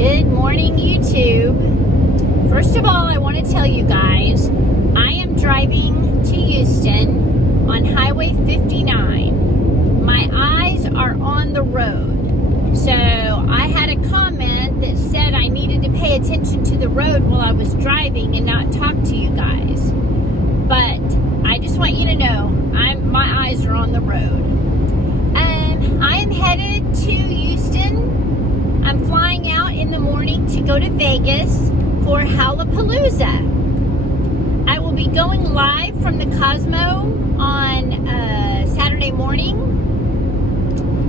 Good morning, YouTube. First of all, I want to tell you guys, I am driving to Houston on Highway 59. My eyes are on the road. So I had a comment that said I needed to pay attention to the road while I was driving and not talk to you guys. But I just want you to know, my eyes are on the road. I am headed to Houston. I'm flying out in the morning to go to Vegas for Hallapalooza. I will be going live from the Cosmo on Saturday morning.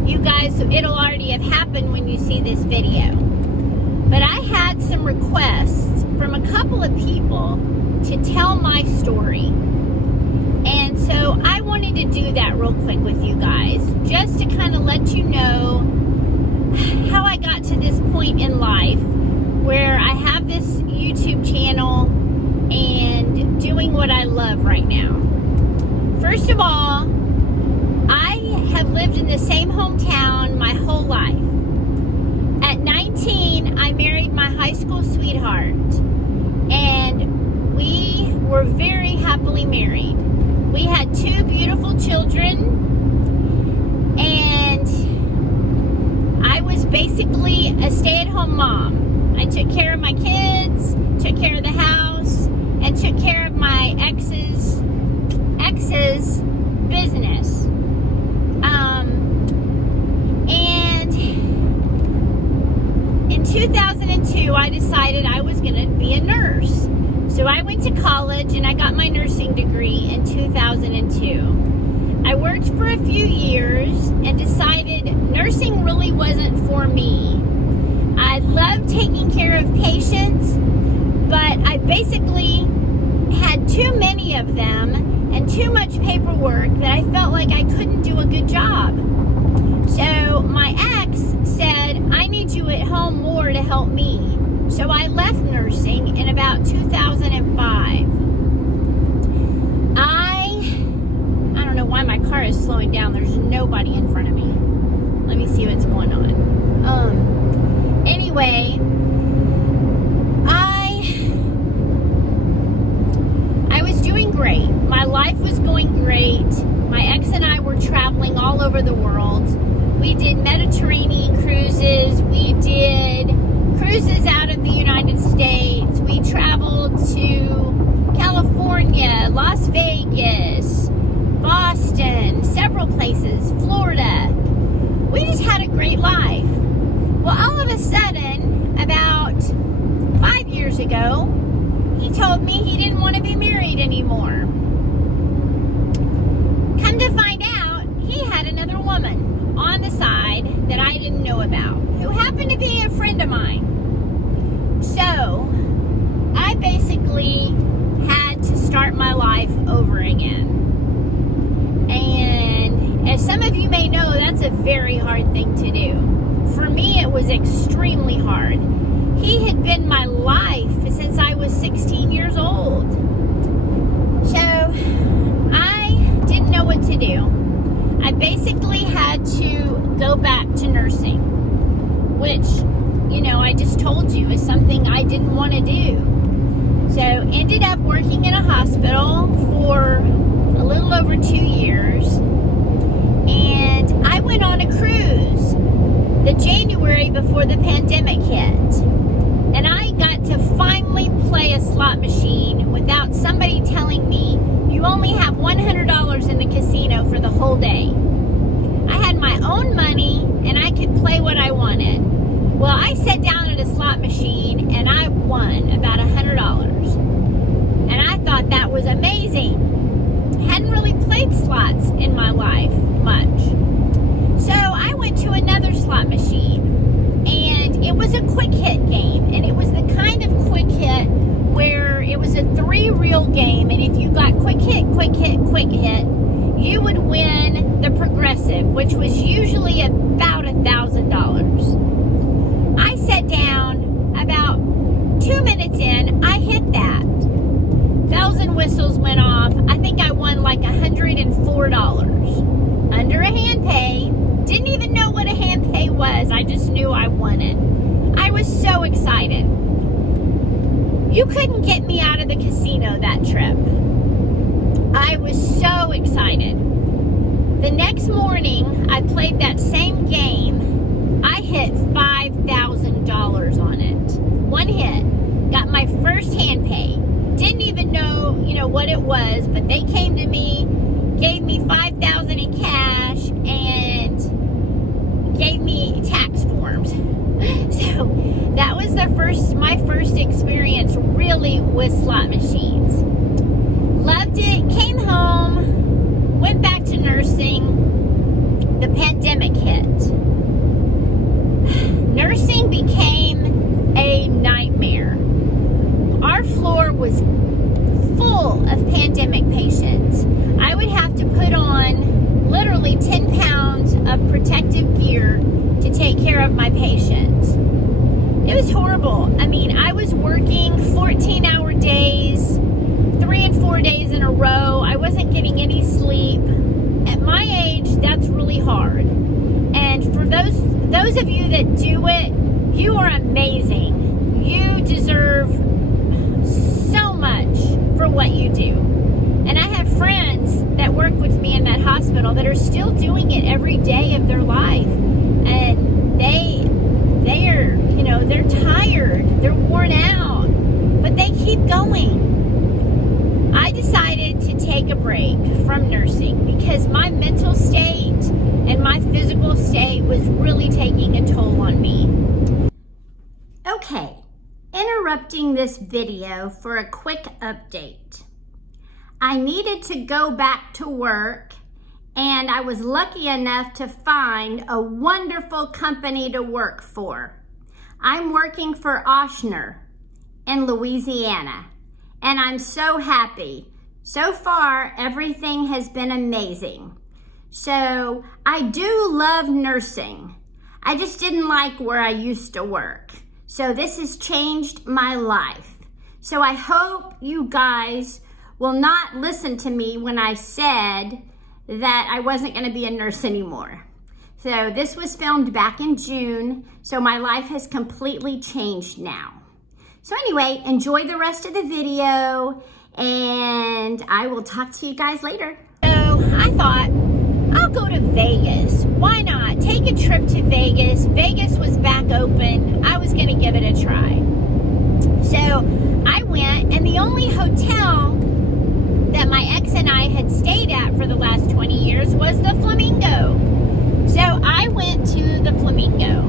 You guys, it'll already have happened when you see this video. But I had some requests from a couple of people to tell my story. And so I wanted to do that real quick with you guys, just to kind of let you know how I got to this point in life where I have this YouTube channel and doing what I love right now. First of all, I have lived in the same hometown my whole life. At 19, I married my high school sweetheart, and we were very happily married. We had 2 beautiful children, and I was basically a stay-at-home mom. I took care of my kids, took care of the house, and took care of my ex's business. And in 2002, I decided I was going to be a nurse. So I went to college and I got my nursing degree in 2002. I worked for a few years and decided nursing really wasn't for me. I loved taking care of patients, but I basically had too many of them and too much paperwork that I felt like I couldn't do a good job. So my ex said, I need you at home more to help me. So I left nursing in about 2005. I don't know why my car is slowing down. There's nobody in front of me. Let me see what's going on. Anyway, I was doing great. My life was going great. My ex and I were traveling all over the world. We did Mediterranean cruises. We did cruises out of the United States. We traveled to California, Las Vegas, Boston, several places, Florida. We just had a great life. Well, all of a sudden, about 5 years ago, he told me he didn't want to be married anymore. Come to find out, he had another woman on the side that I didn't know about, who happened to be a friend of mine. So, I basically had to start my life over again. And as some of you may know, that's a very hard thing to do. For me, it was extremely hard. He had been my life since I was 16 years old. So, I didn't know what to do. I basically had to go back to nursing, which, you know, I just told you is something I didn't want to do. So ended up working in a hospital for a little over 2 years. And I went on a cruise the January before the pandemic hit. And I got to finally play a slot machine without somebody telling me you only have $100 in the casino for the whole day. I had my own money and I could play what I wanted. Well, I sat down at a slot machine and I won about $100. And I thought that was amazing. Hadn't really played slots in my life much. So I went to another slot machine, and it was a quick hit game. And it was the kind of quick hit where it was a 3-reel game. And if you got quick hit, you would win the progressive, which was usually about $1,000. I sat down, about 2 minutes in, I hit that. Bells and whistles went off. I think I won like $104. Under a hand pay. Didn't even know what a hand pay was. I just knew I won it. I was so excited. You couldn't get me out of the casino that trip. I was so excited. The next morning, I played that same game. I hit $5,000 on it. One hit. Got my first hand pay. Didn't even know, what it was, but they came to me, gave me $5,000 in cash, and gave me tax forms. So that was my first experience really with slot machines. Loved it. Came home. Went back to nursing. The pandemic hit. Nursing became a nightmare. Our floor was full of pandemic patients. I would have to put on literally 10 pounds of protective gear to take care of my patients. It was horrible. I was working 14-hour days, 3 and 4 days in a row. I wasn't getting any sleep. At my age, that's really hard. And for those of you that do it, you are amazing. You deserve so much for what you do. And I have friends that work with me in that hospital that are still doing it every day of their life. And they're tired, they're worn out, but they keep going. I decided to take a break from nursing because my mental state and my physical state was really taking a toll on me. Okay, interrupting this video for a quick update. I needed to go back to work, and I was lucky enough to find a wonderful company to work for. I'm working for Ochsner in Louisiana, and I'm so happy. So far, everything has been amazing. So I do love nursing. I just didn't like where I used to work. So this has changed my life. So I hope you guys will not listen to me when I said that I wasn't going to be a nurse anymore. So this was filmed back in June, so my life has completely changed now. So anyway, enjoy the rest of the video, and I will talk to you guys later. So I thought, I'll go to Vegas. Why not? Take a trip to Vegas. Vegas was back open. I was going to give it a try. So I went, and the only hotel that my ex and I had stayed at for the last 20 years was the Flamingo. So I went to the Flamingo,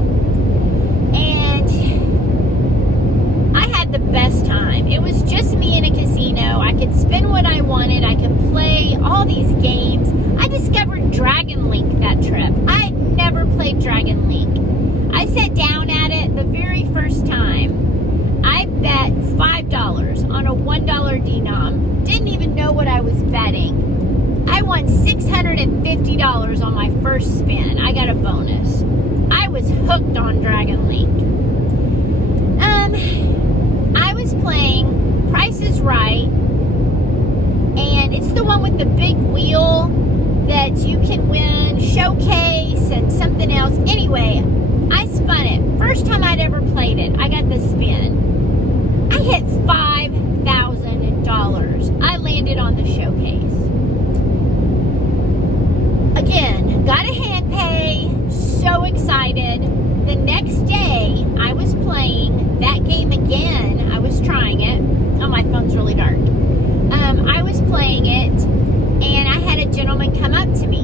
and I had the best time. It was just me in a casino. I could spend what I wanted. I could play all these games. I discovered Dragon Link that trip. I had never played Dragon Link. I sat down at it the very first time. I bet $5 on a $1 denom. Didn't even know what I was betting. I won $650 on my first spin. I got a bonus. I was hooked on Dragon Link. I was playing Price is Right, and it's the one with the big wheel that you can win Showcase and something else. Anyway, I spun it. First time I'd ever played it. I got the spin. I hit $5,000. I landed on the Showcase. Again, got a hand pay, so excited. The next day, I was playing that game again. I was trying it. Oh, my phone's really dark. I was playing it, and I had a gentleman come up to me.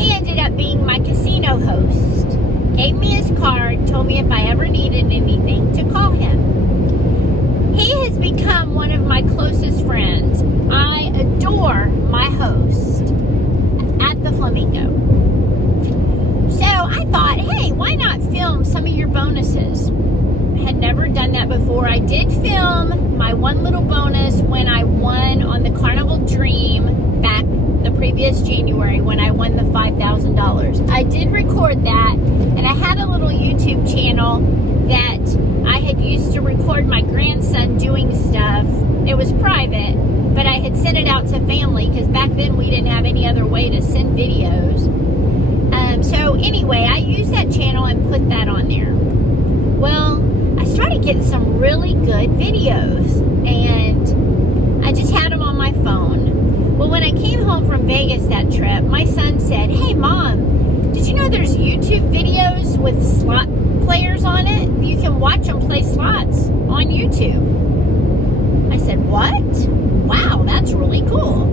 He ended up being my casino host. Gave me his card, told me if I ever needed anything to call him. He has become one of my closest friends. I adore my host at the Flamingo. So I thought, hey, why not film some of your bonuses? I had never done that before. I did film my one little bonus when I won on the Carnival Dream back the previous January when I won the $5,000. I did record that, and I had a little YouTube channel that I had used to record my grandson doing stuff. It was private, but I had sent it out to family because back then we didn't have any other way to send videos. So anyway, I used that channel and put that on there. Well, getting some really good videos, and I just had them on my phone. Well, when I came home from Vegas that trip, my son said, "Hey, Mom, did you know there's YouTube videos with slot players on it? You can watch them play slots on YouTube." I said, "What? Wow, that's really cool."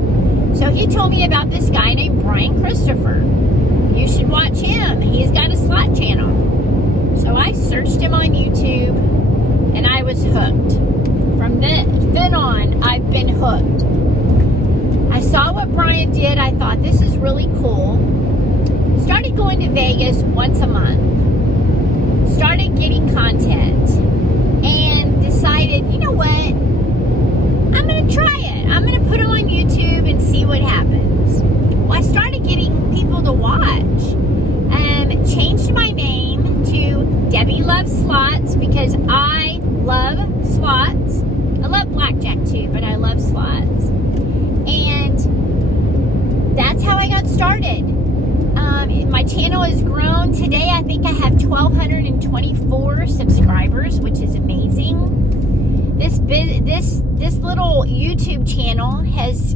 So he told me about this guy named Brian Christopher. You should watch him. He's got a slot channel. So I searched him on YouTube, and I was hooked. From then on, I've been hooked. I saw what Brian did. I thought, this is really cool. Started going to Vegas once a month. Started getting content. And decided, you know what? I'm going to try it. I'm going to put them on YouTube and see what happens. Well, I started getting people to watch. Changed my name to Debbie Loves Slots because I love slots. I love blackjack too, but I love slots. And that's how I got started. My channel has grown. Today I think I have 1,224 subscribers, which is amazing. This little YouTube channel has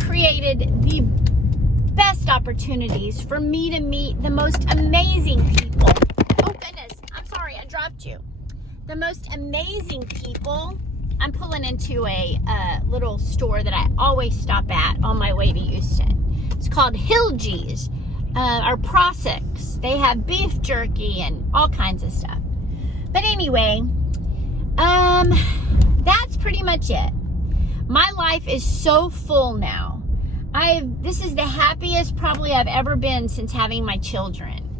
created the best opportunities for me to meet the most amazing people. Oh goodness, I'm sorry, I dropped you. The most amazing people. I'm pulling into a little store that I always stop at on my way to Houston. It's called Hilgie's, or Prosix. They have beef jerky and all kinds of stuff. But anyway, that's pretty much it. My life is so full now. This is the happiest probably I've ever been since having my children.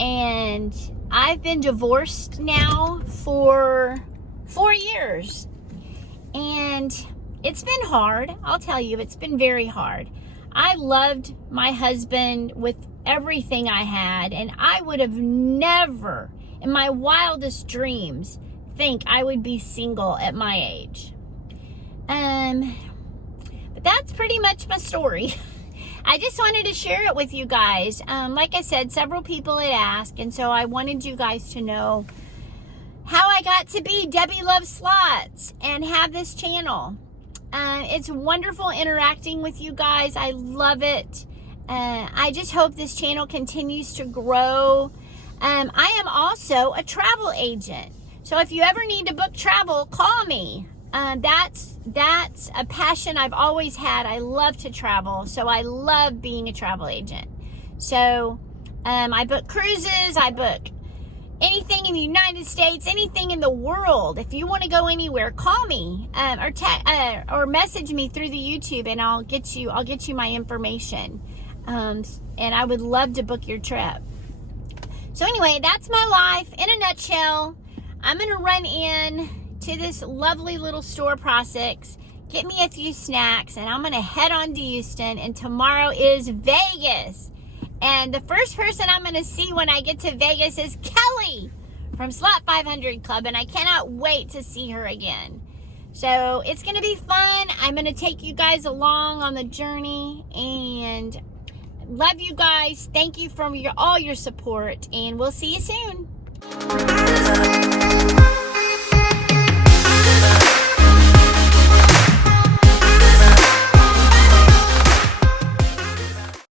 And I've been divorced now for 4 years. And it's been hard. I'll tell you, it's been very hard. I loved my husband with everything I had, and I would have never, in my wildest dreams, think I would be single at my age. But that's pretty much my story. I just wanted to share it with you guys. Like I said, several people had asked, and so I wanted you guys to know how I got to be Debbie Loves Slots and have this channel. It's wonderful interacting with you guys. I love it. I just hope this channel continues to grow. I am also a travel agent. So if you ever need to book travel, call me. That's a passion I've always had. I love to travel, so I love being a travel agent. So I book cruises, I book anything in the United States, anything in the world. If you want to go anywhere, call me or message me through the YouTube, and I'll get you my information. And I would love to book your trip. So anyway, that's my life in a nutshell. I'm going to run in to this lovely little store, Prosix, get me a few snacks, and I'm going to head on to Houston, and tomorrow is Vegas. And the first person I'm going to see when I get to Vegas is Kelly from Slot 500 Club, and I cannot wait to see her again. So it's going to be fun. I'm going to take you guys along on the journey, and love you guys. Thank you for all your support, and we'll see you soon.